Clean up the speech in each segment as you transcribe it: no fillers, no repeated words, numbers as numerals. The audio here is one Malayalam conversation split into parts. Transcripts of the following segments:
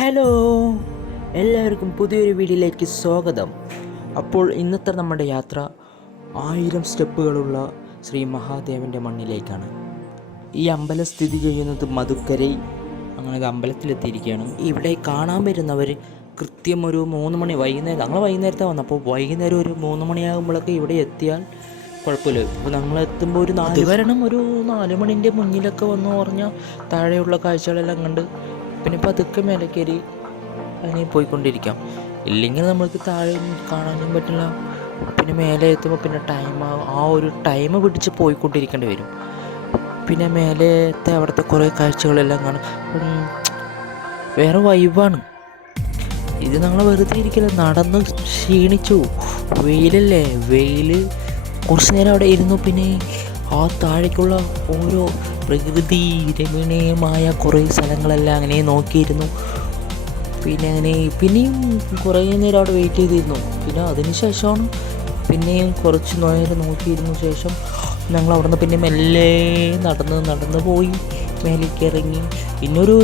ഹലോ, എല്ലാവർക്കും പുതിയൊരു വീഡിയോയിലേക്ക് സ്വാഗതം. അപ്പോൾ ഇന്നത്തെ നമ്മുടെ യാത്ര 1000 സ്റ്റെപ്പുകളുള്ള ശ്രീ മഹാദേവൻ്റെ മണ്ണിലേക്കാണ്. ഈ അമ്പലം സ്ഥിതി ചെയ്യുന്നത് മധുക്കരൈ അങ്ങനെ അമ്പലത്തിലെത്തിയിരിക്കുകയാണ്. ഇവിടെ കാണാൻ വരുന്നവർ കൃത്യം ഒരു 3 മണി വൈകുന്നേരം, ഞങ്ങൾ വൈകുന്നേരത്തെ വന്നപ്പോൾ വൈകുന്നേരം ഒരു 3 മണിയാകുമ്പോഴൊക്കെ ഇവിടെ എത്തിയാൽ കുഴപ്പമില്ല. ഇപ്പോൾ നമ്മളെത്തുമ്പോൾ ഒരു 4 മണിൻ്റെ മുന്നിലൊക്കെ വന്ന് പറഞ്ഞാൽ താഴെയുള്ള കാഴ്ചകളെല്ലാം കണ്ട് പിന്നെ പതുക്കെ മേലെ കയറി അങ്ങനെ പോയിക്കൊണ്ടിരിക്കാം. ഇല്ലെങ്കിൽ നമ്മൾക്ക് താഴെ കാണാനും പറ്റില്ല. പിന്നെ മേലെ എത്തുമ്പോൾ പിന്നെ ടൈം പിടിച്ച് പോയിക്കൊണ്ടിരിക്കേണ്ടി വരും. പിന്നെ മേലത്തെ അവിടുത്തെ കുറേ കാഴ്ചകളെല്ലാം കാണും. വേറെ വൈബാണ് ഇത്. ഞങ്ങൾ വെറുതെ ഇരിക്കില്ല, നടന്ന് ക്ഷീണിച്ചു. വെയിലല്ലേ, വെയിൽ കുറച്ച് നേരം അവിടെ ഇരുന്നു. പിന്നെ ആ താഴേക്കുള്ള ഓരോ പ്രകൃതി രമണീയമായ കുറേ സ്ഥലങ്ങളെല്ലാം അങ്ങനെ നോക്കിയിരുന്നു. പിന്നെയും കുറേ നേരം അവിടെ വെയിറ്റ് ചെയ്തിരുന്നു. പിന്നെ അതിന് ശേഷമാണ് പിന്നെയും കുറച്ച് നേരം നോക്കിയിരുന്ന ശേഷം ഞങ്ങൾ അവിടെ നിന്ന് പിന്നെ മെല്ലെ നടന്ന് പോയി മേലേക്ക് ഇറങ്ങി. പിന്നൊരു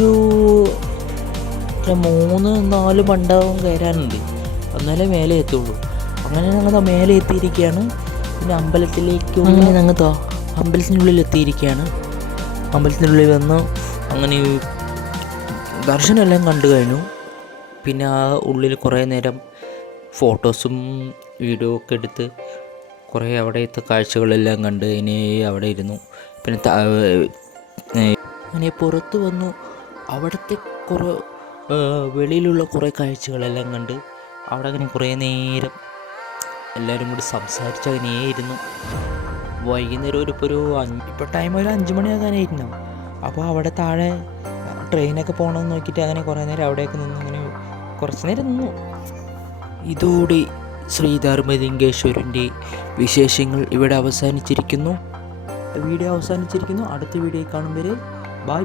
3-4 മണ്ഡപം കയറാനുണ്ട്, എന്നാലേ മേലെ എത്തുള്ളൂ. അങ്ങനെ ഞങ്ങൾ മേലെ എത്തിയിരിക്കുകയാണ്. പിന്നെ അമ്പലത്തിനുള്ളിൽ എത്തിയിരിക്കുകയാണ്. അമ്പലത്തിനുള്ളിൽ വന്ന് അങ്ങനെ ദർശനമെല്ലാം കണ്ടു കഴിഞ്ഞു. പിന്നെ ആ ഉള്ളിൽ കുറേ നേരം ഫോട്ടോസും വീഡിയോ ഒക്കെ എടുത്ത് കുറേ അവിടുത്തെ കാഴ്ചകളെല്ലാം കണ്ട് ഇനി അവിടെ ഇരുന്നു. പിന്നെ അങ്ങനെ പുറത്ത് വന്നു. അവിടുത്തെ കുറേ വെളിയിലുള്ള കുറേ കാഴ്ചകളെല്ലാം കണ്ട് അവിടെ അങ്ങനെ കുറേ നേരം എല്ലാവരും കൂടി സംസാരിച്ച് അങ്ങനെ ഇരുന്നു. വൈകുന്നേരം ഇപ്പോൾ ടൈം ഒരു 5 മണിയാകാനായിരുന്നു. അപ്പോൾ അവിടെ താഴെ ട്രെയിനൊക്കെ പോകണമെന്ന് നോക്കിയിട്ട് അങ്ങനെ കുറേ നേരം അവിടെയൊക്കെ നിന്ന് അങ്ങനെ കുറച്ച് നേരം നിന്നു. ഇതോടെ ശ്രീധർമ്മലിംഗേശ്വരൻ്റെ വിശേഷങ്ങൾ ഇവിടെ അവസാനിച്ചിരിക്കുന്നു. അടുത്ത വീഡിയോ കാണും വരെ ബൈ.